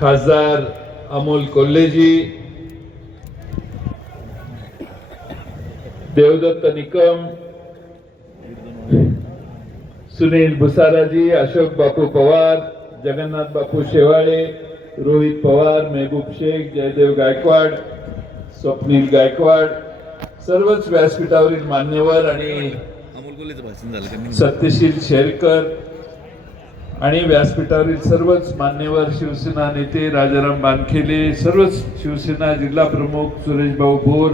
खासदार अमोल कोल्हेजी देवदत्त निकम सुनील भुसाराजी अशोक बापू पवार जगन्नाथ बापू शेवाळे रोहित पवार मेहबूब शेख जयदेव गायकवाड स्वप्नील गायकवाड सर्वच व्यासपीठावरील मान्यवर आणि सत्यशील शेरकर आणि व्यासपीठावरील सर्वच मान्यवर शिवसेना नेते राजाराम बानखेले सर्वच शिवसेना जिल्हा प्रमुख सुरेशभाऊ भोर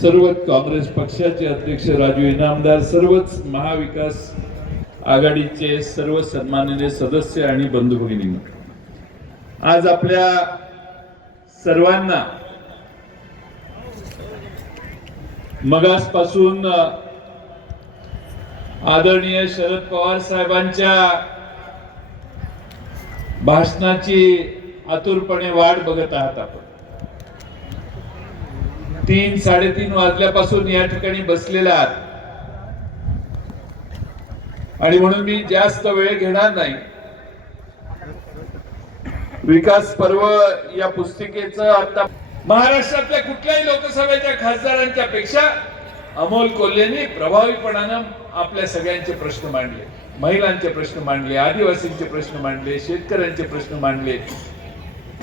सर्वच काँग्रेस पक्षाचे अध्यक्ष राजू इनामदार सर्वच महाविकास आघाडीचे सर्व सन्माननीय सदस्य आणि बंधू भगिनी आज आपल्या सर्वांना मगासपासून आदरणीय शरद पवार साहेबांच्या भाषणाची आतुरपणे वाट बघत आहात आपण. तीन साडेतीन वाजल्यापासून या ठिकाणी बसलेला आहात. आणि म्हणून मी जास्त वेळ घेणार नाही. विकास पर्व या पुस्तिकेचं आता महाराष्ट्रातल्या कुठल्याही लोकसभेच्या खासदारांच्या पेक्षा अमोल कोल्हेने प्रभावीपणानं आपल्या सगळ्यांचे प्रश्न मांडले. महिलांचे प्रश्न मांडले आदिवासींचे प्रश्न मांडले शेतकऱ्यांचे प्रश्न मांडले.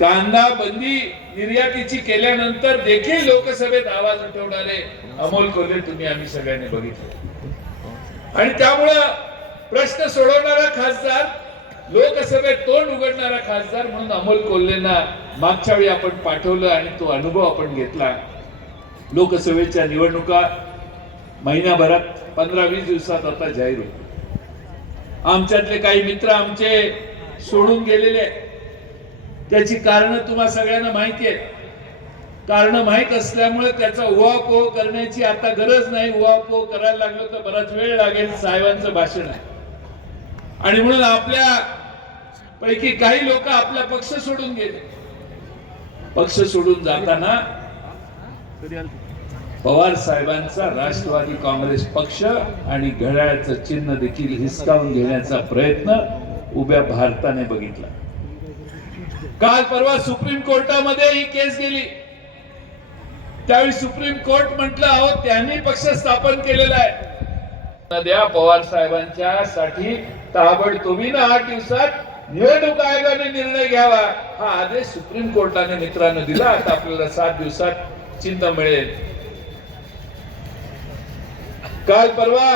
कांदा बंदी निर्यातीची केल्यानंतर देखील लोकसभेत आवाज उठवणारे अमोल कोल्हे तुम्ही आम्ही सगळ्यांनी बघितले. आणि त्यामुळं प्रश्न सोडवणारा खासदार लोकसभेत तोंड उघडणारा खासदार म्हणून अमोल कोल्हेंना मागच्या वेळी आपण पाठवलं आणि तो अनुभव आपण घेतला. लोकसभेच्या निवडणुका महिन्याभरात पंधरा वीस दिवसात आता जाहीर होतील आमच्यातले काही मित्र आमचे सोडून गेलेले आहेत. त्याची कारण तुम्हा सगळ्यांना माहिती आहेत. कारण माहीत असल्यामुळे त्याचा उहापोह करण्याची आता गरज नाही. उहापोह करायला लागलो तर बराच वेळ लागेल. साहेबांचं भाषण आहे. आणि म्हणून आपल्या पैकी काही लोक आपला पक्ष सोडून गेले. पक्ष सोडून जाताना पवार साहेबांचा राष्ट्रवादी काँग्रेस पक्ष आणि घड्याळाचं चिन्ह देखील हिसकावून घेण्याचा प्रयत्न उभ्या भारताने बघितला. काल परवा सुप्रीम कोर्टामध्ये ही केस गेली. त्यावेळी सुप्रीम कोर्ट म्हटलं अहो त्यांनी पक्ष स्थापन केलेला आहे. द्या पवार साहेबांच्या साठी ताबडतोबीनं आठ दिवसात निवडणूक आयोगाने निर्णय घ्यावा. हा आदेश सुप्रीम कोर्टाने मित्रांनो दिला. आता आपल्याला सात दिवसात चिंता मिळेल. काल परवा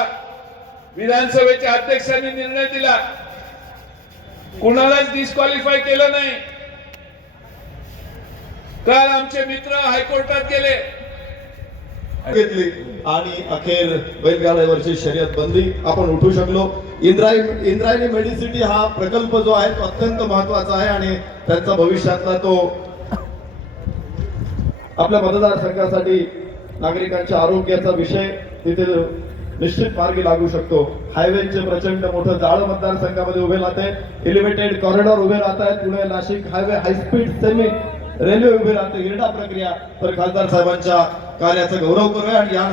विधानसभेच्या अध्यक्षांनी निर्णय दिला. कुणालाच डिस्क्वालिफाय केलं नाही. काल आमचे मित्र हायकोर्टात गेले. घेतली आणि अखेर बैलगाड्यावरची शर्यत बंदी. आपण उठू शकलो. इंद्राय इंद्रायणी मेडिसिटी हा प्रकल्प जो आहे तो अत्यंत महत्त्वाचा आहे आणि त्यांचा भविष्यातला तो आपल्या मतदारसंघासाठी नागरिकांच्या आरोग्याचा विषय. तिथे निश्चित मार्गी लागू शकतो. हायवेचे प्रचंड मोठं जाळ मतदारसंघामध्ये उभे राहते. एलिव्हेटेड कॉरिडॉर उभे राहत आहेत. Pune Nashik highway high speed semi railway उभे राहते. हिरडा प्रक्रिया. तर खासदार साहेबांच्या कार्याचा गौरव करूया आणि या